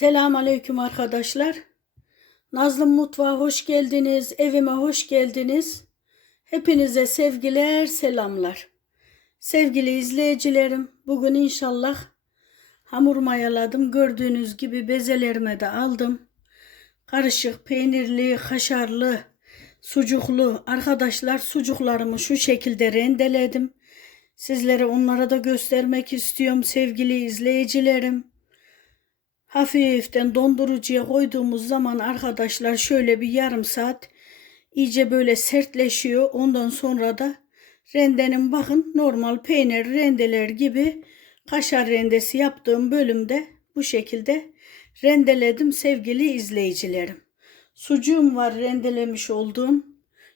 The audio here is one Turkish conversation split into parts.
Selam aleyküm arkadaşlar. Nazlı Mutfağa hoş geldiniz. Evime hoş geldiniz. Hepinize sevgiler, selamlar. Sevgili izleyicilerim, bugün inşallah hamur mayaladım. Gördüğünüz gibi bezelerime de aldım. Karışık, peynirli, kaşarlı, sucuklu. Arkadaşlar sucuklarımı şu şekilde rendeledim. Sizlere onlara da göstermek istiyorum sevgili izleyicilerim. Hafiften dondurucuya koyduğumuz zaman arkadaşlar şöyle bir yarım saat iyice böyle sertleşiyor. Ondan sonra da rendenin bakın normal peynir rendeler gibi kaşar rendesi yaptığım bölümde bu şekilde rendeledim sevgili izleyicilerim. Sucuğum var rendelemiş olduğum.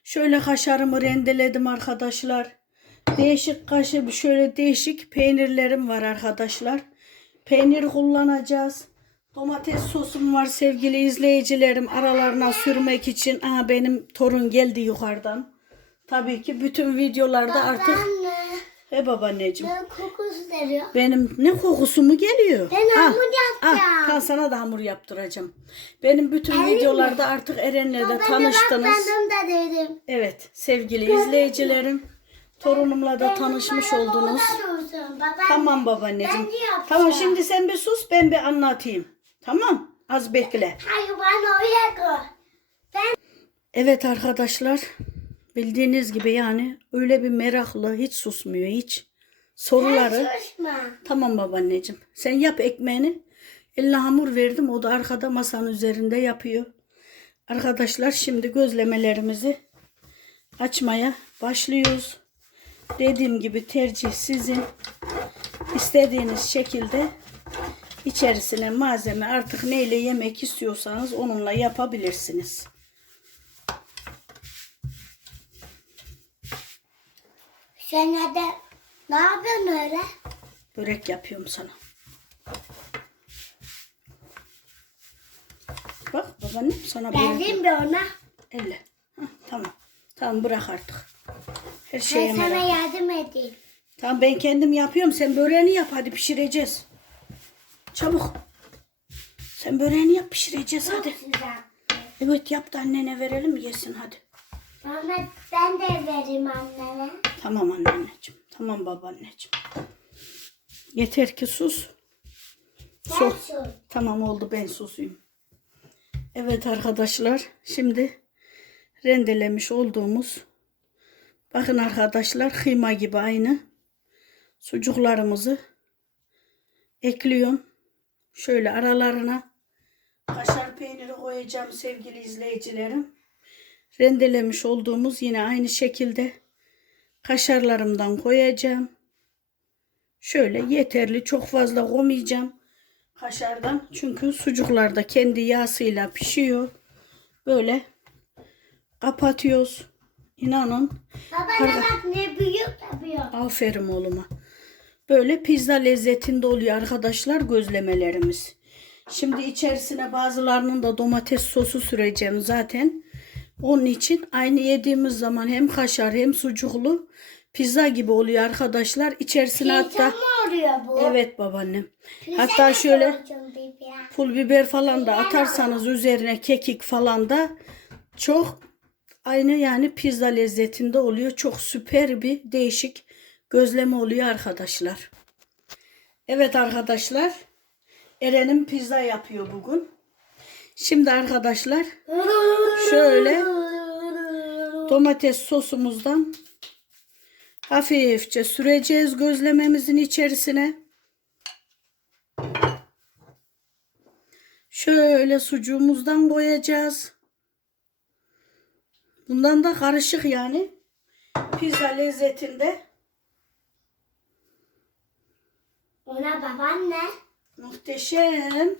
Şöyle kaşarımı rendeledim arkadaşlar. Değişik kaşı şöyle değişik peynirlerim var arkadaşlar. Peynir kullanacağız. Domates sosum var sevgili izleyicilerim aralarına sürmek için. Aha benim torun geldi yukarıdan. Tabii ki bütün videolarda artık Anne, he babaanneciğim. ben kokusu veriyor. Benim ne kokusu mu geliyor? Ben Al, hamur yapacağım. al sana da hamur yaptıracağım. Benim bütün Emin videolarda artık Eren'le de Ben tanıştınız. bak ben de dedim. Evet sevgili izleyicilerim. Torunumla da tanışmış oldunuz. Baba, Tamam babaanneciğim. Ben. Tamam şimdi sen bir sus ben bir anlatayım. Tamam az bekle. Hayır oraya koy. Evet arkadaşlar bildiğiniz gibi yani öyle bir meraklı hiç susmuyor hiç. Soruları. Tamam babaanneciğim sen yap ekmeğini. Eline hamur verdim o da arkada masanın üzerinde yapıyor. Arkadaşlar şimdi gözlemelerimizi açmaya başlıyoruz. Dediğim gibi tercih sizin. İstediğiniz şekilde içerisine malzeme artık neyle yemek istiyorsanız onunla yapabilirsiniz. Sen hadi ne yapıyorsun öyle? Börek yapıyorum sana. Bak babaannem sana börek Verdim bir ona. Elle. Hah, tamam. Tamam bırak artık. Her Ben şeye sana merak. yardım edeyim. Tamam ben kendim yapıyorum. Sen böreğini yap hadi pişireceğiz. Çabuk. Sen böreğini yap pişireceğiz Çok hadi. güzel. Evet yap da annene verelim yesin hadi. Sonra ben de vereyim annene. Tamam anneanneciğim. Tamam babaanneciğim. Yeter ki sus. Sus. sus. Tamam oldu ben susayım. Evet arkadaşlar şimdi rendelemiş olduğumuz bakın arkadaşlar kıyma gibi aynı sucuklarımızı ekliyorum. Şöyle aralarına kaşar peyniri koyacağım sevgili izleyicilerim. Rendelemiş olduğumuz yine aynı şekilde kaşarlarımdan koyacağım. Şöyle yeterli çok fazla koymayacağım kaşardan. Çünkü sucuklar da kendi yağsıyla pişiyor. Böyle kapatıyoruz. İnanın. Baba bak ne büyük yapıyor. Aferin oğluma. Böyle pizza lezzetinde oluyor arkadaşlar gözlemelerimiz. Şimdi içerisine bazılarının da domates sosu süreceğim zaten. Onun için aynı yediğimiz zaman hem kaşar hem sucuklu pizza gibi oluyor arkadaşlar. İçerisine hatta Pizza bu? evet babaannem. Pizza Hatta şöyle pul biber falan da atarsanız üzerine kekik falan da çok aynı yani pizza lezzetinde oluyor. Çok süper bir değişik gözleme oluyor arkadaşlar. Evet arkadaşlar. Eren'im pizza yapıyor bugün. Şimdi arkadaşlar şöyle domates sosumuzdan hafifçe süreceğiz gözlememizin içerisine. Şöyle sucuğumuzdan koyacağız. Bundan da karışık yani. Pizza lezzetinde Ona babaanne. muhteşem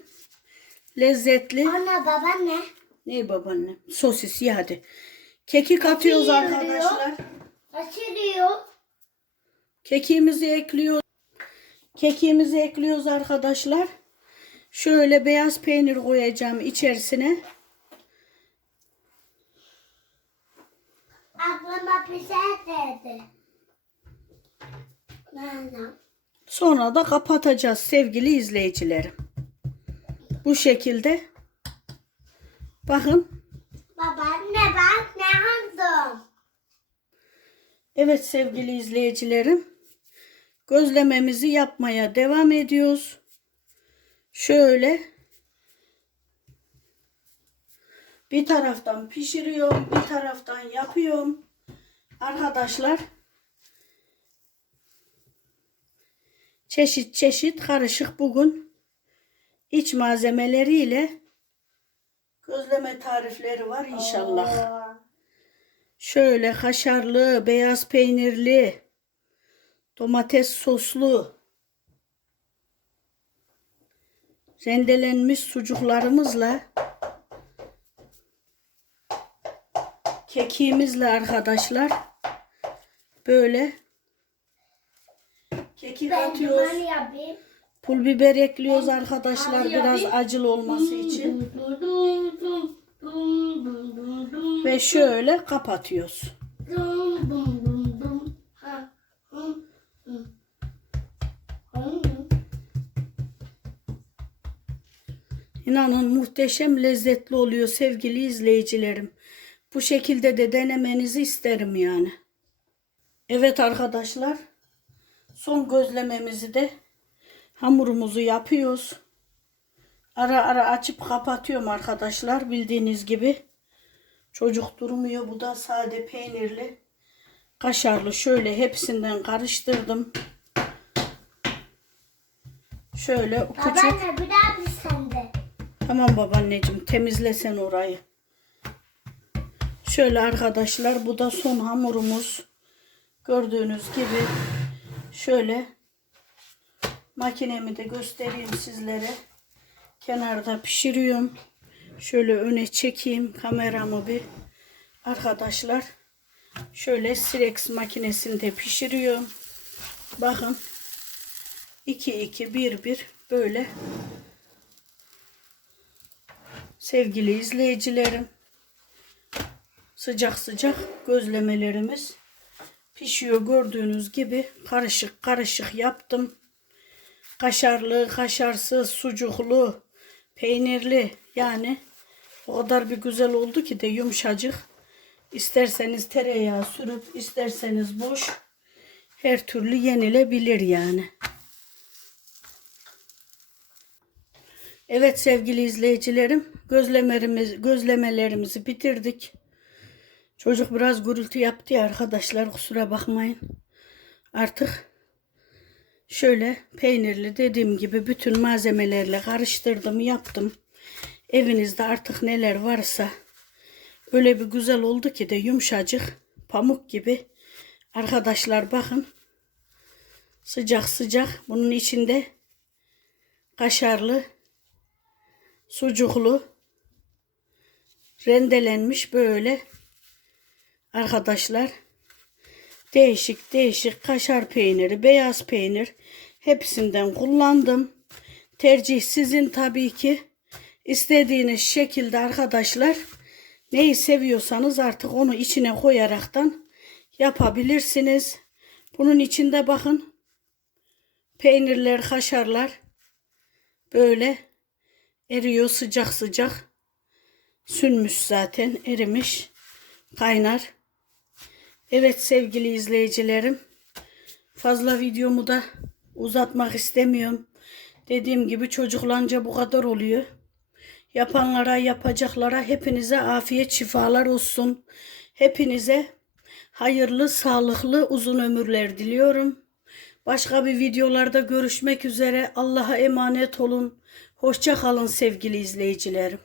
lezzetli. Ona babaanne. Ne babaanne? Sosis ye hadi. Kekik atıyoruz arkadaşlar. Açılıyor. Kekiğimizi ekliyoruz. Kekiğimizi ekliyoruz arkadaşlar. Şöyle beyaz peynir koyacağım içerisine. Aklıma pizza geldi. Nerede? Sonra da kapatacağız sevgili izleyicilerim. Bu şekilde. Bakın. Babaanne ben ne aldım? Evet sevgili izleyicilerim. Gözlememizi yapmaya devam ediyoruz. Şöyle bir taraftan pişiriyorum, bir taraftan yapıyorum. Arkadaşlar çeşit çeşit karışık bugün iç malzemeleriyle gözleme tarifleri var inşallah. Oo. Şöyle kaşarlı, beyaz peynirli, domates soslu, rendelenmiş sucuklarımızla, kekiğimizle arkadaşlar böyle kekik Ben atıyoruz. duman yapayım. Pul biber ekliyoruz arkadaşlar biraz acılı olması için. Ve şöyle kapatıyoruz. İnanın muhteşem lezzetli oluyor sevgili izleyicilerim. Bu şekilde de denemenizi isterim yani. Evet arkadaşlar. Son gözlememizi de hamurumuzu yapıyoruz. Ara ara açıp kapatıyorum arkadaşlar bildiğiniz gibi. Çocuk durmuyor. Bu da sade peynirli. Kaşarlı şöyle hepsinden karıştırdım. Şöyle küçük. Babaanne bir daha bir sende. Tamam babaanneciğim temizle sen orayı. Şöyle arkadaşlar bu da son hamurumuz. Gördüğünüz gibi şöyle makinemi de göstereyim sizlere. Kenarda pişiriyorum. Şöyle öne çekeyim kameramı bir. Arkadaşlar şöyle Sirex makinesinde pişiriyorum. Bakın 2 2 1 1 böyle Sevgili izleyicilerim, sıcak sıcak gözlemelerimiz pişiyor gördüğünüz gibi karışık karışık yaptım. Kaşarlı, kaşarsız, sucuklu, peynirli yani o kadar bir güzel oldu ki de yumuşacık. İsterseniz tereyağı sürüp isterseniz boş her türlü yenilebilir yani. Evet sevgili izleyicilerim, gözlemelerimiz, gözlemelerimizi bitirdik. Çocuk biraz gürültü yaptı ya arkadaşlar kusura bakmayın. Artık şöyle peynirli dediğim gibi bütün malzemelerle karıştırdım, yaptım. Evinizde artık neler varsa öyle bir güzel oldu ki de yumuşacık, pamuk gibi. Arkadaşlar bakın sıcak sıcak bunun içinde kaşarlı sucuklu rendelenmiş böyle arkadaşlar değişik değişik kaşar peyniri beyaz peynir hepsinden kullandım tercih sizin tabii ki istediğiniz şekilde arkadaşlar neyi seviyorsanız artık onu içine koyaraktan yapabilirsiniz bunun içinde bakın peynirler kaşarlar böyle Eriyor sıcak sıcak. Sünmüş zaten erimiş. Kaynar. Evet sevgili izleyicilerim. Fazla videomu da uzatmak istemiyorum. Dediğim gibi çocuklanca bu kadar oluyor. Yapanlara yapacaklara hepinize afiyet şifalar olsun. Hepinize hayırlı, sağlıklı, uzun ömürler diliyorum. Başka bir videolarda görüşmek üzere. Allah'a emanet olun. Hoşça kalın sevgili izleyicilerim.